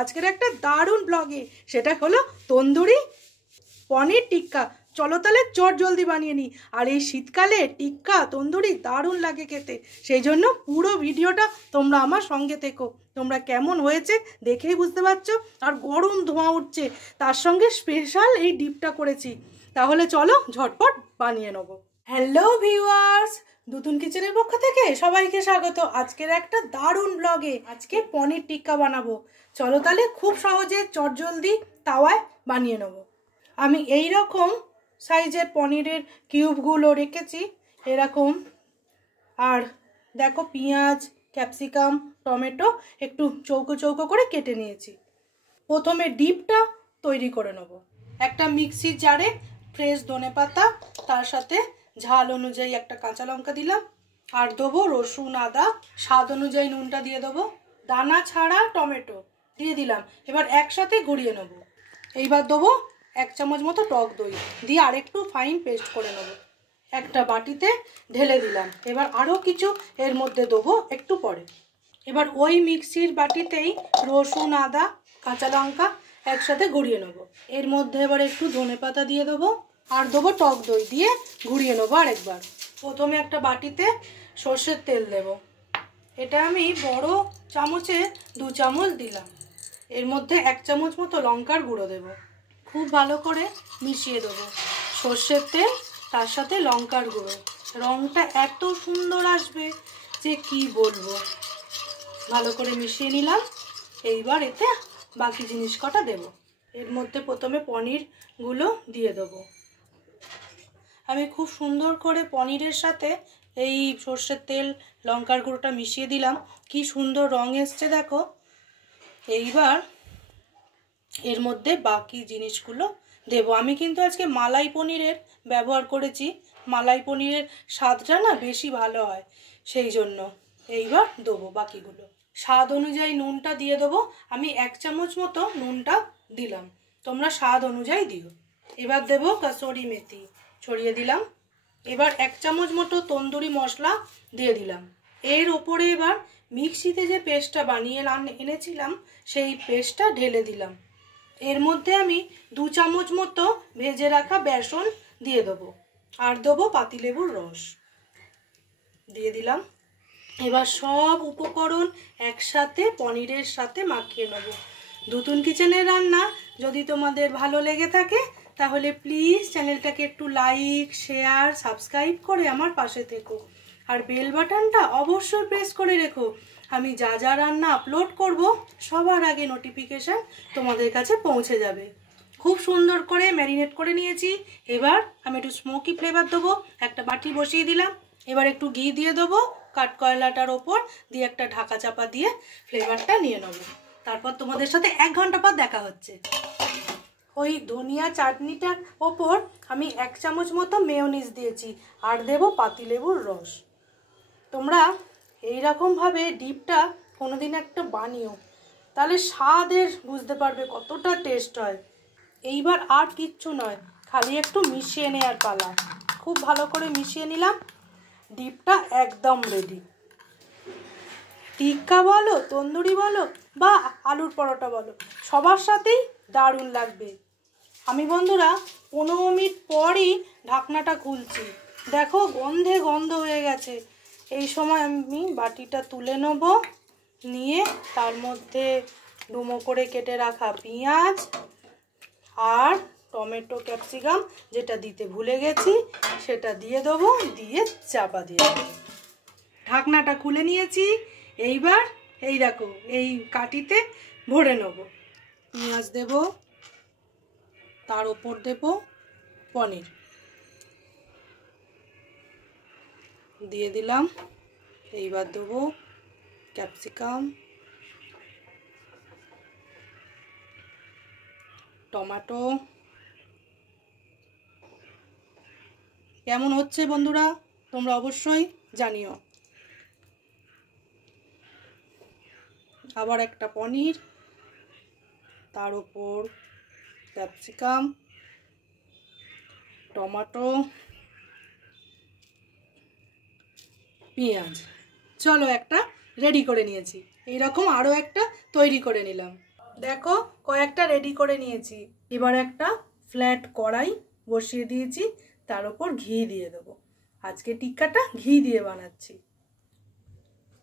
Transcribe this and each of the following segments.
আজকের একটা দারুণ ব্লগে। সেটা হলো তন্দুরি পনির টিক্কা। চলো তাহলে চট জলদি বানিয়ে নিই। আর এই শীতকালে টিক্কা তন্দুরি দারুণ লাগে খেতে, সেই জন্য পুরো ভিডিওটা তোমরা আমার সঙ্গে থেকো। তোমরা কেমন হয়েছে দেখেই বুঝতে পারছো। আর গরম ধোঁয়া উঠছে, তার সঙ্গে স্পেশাল এই ডিপটা করেছি। তাহলে চলো ঝটপট বানিয়ে নেবো। হ্যালো ভিউয়ার্স, দুতুন কিচেনের পক্ষ থেকে সবাইকে স্বাগত আজকের একটা দারুণ ব্লগে। আজকে পনির টিক্কা বানাবো। চলো তাহলে খুব সহজে চটজলদি তাওয়ায় বানিয়ে নেবো। আমি এই রকম সাইজের পনিরের কিউবগুলো রেখেছি এরকম। আর দেখো পেঁয়াজ, ক্যাপসিকাম, টমেটো একটু চৌকো চৌকো করে কেটে নিয়েছি। প্রথমে ডিপটা তৈরি করে নেব। একটা মিক্সির জারে ফ্রেশ ধনেপাতা, তার সাথে ঝাল অনুযায়ী একটা কাঁচা লঙ্কা দিলাম, আর দেবো রসুন আদা, স্বাদ অনুযায়ী নুনটা দিয়ে দেবো, দানা ছাড়া টমেটো দিয়ে দিলাম। এবার একসাথে ঘুরিয়ে নেব। এইবার দেবো 1 চামচ মতো টক দই দিয়ে আরেকটু ফাইন পেস্ট করে নেব। একটা বাটিতে ঢেলে দিলাম। এবার আরও কিছু এর মধ্যে দেবো একটু পরে। এবার ওই মিক্সির বাটিতেই রসুন আদা কাঁচা লঙ্কা একসাথে ঘুরিয়ে নেব। এর মধ্যে এবার একটু ধনেপাতা দিয়ে দেবো আর দেবো টক দই দিয়ে ঘুরিয়ে নেবো আরেকবার। প্রথমে একটা বাটিতে সর্ষের তেল দেব। এটা আমি বড় চামচে 2 চামচ দিলাম। এর মধ্যে 1 চামচ মতো লঙ্কার গুঁড়ো দেব। খুব ভালো করে মিশিয়ে দেবো সর্ষের তেল তার সাথে লঙ্কার গুঁড়ো। রঙটা এত সুন্দর আসবে যে কি বলবো। ভালো করে মিশিয়ে নিলাম। এইবার এতে বাকি জিনিস কটা দেব। এর মধ্যে প্রথমে পনিরগুলো দিয়ে দেবো। আমি খুব সুন্দর করে পনিরের সাথে এই সর্ষের তেল লঙ্কার গুঁড়োটা মিশিয়ে দিলাম। কি সুন্দর রং এসছে দেখো। এইবার এর মধ্যে বাকি জিনিসগুলো দেব। আমি কিন্তু আজকে মালাই পনিরের ব্যবহার করেছি। মালাই পনিরের স্বাদটা না বেশি ভালো হয়, সেই জন্য। এইবার দেবো বাকিগুলো। স্বাদ অনুযায়ী নুনটা দিয়ে দেবো। আমি 1 চামচ মতো নুনটা দিলাম, তোমরা স্বাদ অনুযায়ী দিও। এবার দেবো কাসুরি মেথি, ছড়িয়ে দিলাম। এবার 1 চামচ মতো তন্দুরি মশলা দিয়ে দিলাম। এর ওপরে এবার মিক্সিতে যে পেস্টটা বানিয়ে এনেছিলাম সেই পেস্টটা ঢেলে দিলাম। এর মধ্যে আমি 2 চামচ মতো ভেজে রাখা বেসন দিয়ে দেবো আর দেবো পাতিলেবুর রস দিয়ে দিলাম। এবার সব উপকরণ একসাথে পনিরের সাথে মাখিয়ে নেব। দুতুন কিচেনের রান্না যদি তোমাদের ভালো লেগে থাকে তাহলে প্লিজ চ্যানেলটাকে একটু লাইক, শেয়ার, সাবস্ক্রাইব করে আমার পাশে থেকো। আর বেল বাটনটা অবশ্যই প্রেস করে রেখো। আমি যা যা রান্না আপলোড করব সবার আগে নোটিফিকেশান তোমাদের কাছে পৌঁছে যাবে। খুব সুন্দর করে ম্যারিনেট করে নিয়েছি। এবার আমি একটু স্মোকি ফ্লেভার দেবো। একটা বাটি বসিয়ে দিলাম। এবার একটু ঘি দিয়ে দেবো কাঠকয়লাটার ওপর দিয়ে, একটা ঢাকা চাপা দিয়ে ফ্লেভারটা নিয়ে নেব। তারপর তোমাদের সাথে 1 ঘন্টা পর দেখা হচ্ছে। ওই ধনিয়া চাটনিটার ওপর আমি 1 চামচ মতো মেয়োনিজ দিয়েছি আর দেবো পাতিলেবুর রস। তোমরা এইরকমভাবে ডিপটা কোনোদিন একটা বানিও, তাহলে স্বাদের বুঝতে পারবে কতটা টেস্ট হয়। এইবার আর কিচ্ছু নয়, খালি একটু মিশিয়ে নেওয়ার পালা। খুব ভালো করে মিশিয়ে নিলাম। ডিপটা একদম রেডি। টিক্কা বলো, তন্দুরি বলো বা আলুর পরোটা বলো, সবার সাথেই দারুণ লাগবে। আমি বন্ধুরা 15 মিনিট পরই ঢাকনাটা খুলছি। দেখো গন্ধে গন্ধ হয়ে গেছে। এই সময় আমি বাটিটা তুলে নেব। নিয়ে তার মধ্যে ডুমো করে কেটে রাখা পেঁয়াজ আর টমেটো, ক্যাপসিকাম যেটা দিতে ভুলে গেছি সেটা দিয়ে দেবো, দিয়ে চাপা দিয়ে দেবো। ঢাকনাটা খুলে নিয়েছি। এইবার এই দেখো এই কাঠিতে ভরে নেব। পেঁয়াজ দেব, তার ওপর দেব পনির দিয়ে দিলাম। এইবার দেবো ক্যাপসিকাম, টমেটো। কেমন হচ্ছে বন্ধুরা তোমরা অবশ্যই জানিও। আবার একটা পনির, তার ওপর ক্যাপসিকাম, টমেটো, পেঁয়াজ। চলো একটা রেডি করে নিয়েছি। এইরকম আরও একটা তৈরি করে নিলাম। দেখো কয়েকটা রেডি করে নিয়েছি। এবার একটা ফ্ল্যাট কড়াই বসিয়ে দিয়েছি, তার উপর ঘি দিয়ে দেবো। আজকে টিক্কাটা ঘি দিয়ে বানাচ্ছি।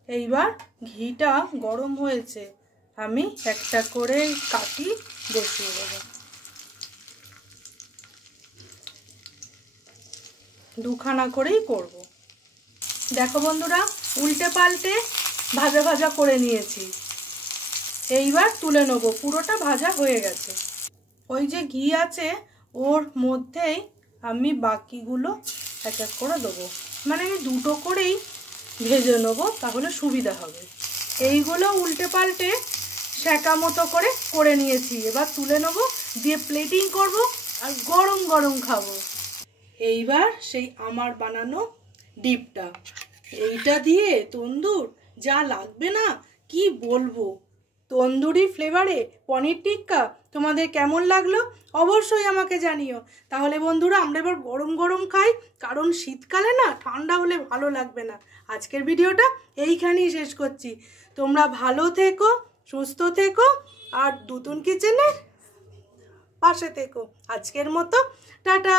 এইবার ঘিটা গরম হয়েছে, আমি একটা করে কাটি বসিয়ে দেবো। দুখানা করেই করব। দেখো বন্ধুরা, উল্টে পাল্টে ভাজা ভাজা করে নিয়েছি। এইবার তুলে নেবো, পুরোটা ভাজা হয়ে গেছে। ওই যে ঘি আছে ওর মধ্যেই আমি বাকিগুলো এক এক করে দেবো, মানে আমি দুটো করেই ভেজে নেবো, তাহলে সুবিধা হবে। এইগুলো উল্টে পাল্টে সেঁকা মতো করে নিয়েছি। এবার তুলে নেবো, দিয়ে প্লেটিং করব আর গরম গরম খাবো। এইবার সেই আমার বানানো ডিপটা, এইটা দিয়ে তন্দুর যা লাগবে না কি বলবো। তন্দুরি ফ্লেভারে পনির টিক্কা তোমাদের কেমন লাগলো অবশ্যই আমাকে জানিও। তাহলে বন্ধুরা আমরা এবার গরম গরম খাই, কারণ শীতকালে না ঠান্ডা হলে ভালো লাগবে না। আজকের ভিডিওটা এইখানেই শেষ করছি। তোমরা ভালো থেকো, সুস্থ থেকো, আর দুতুন কিচেনের পাশে থেকো। আজকের মতো টাটা।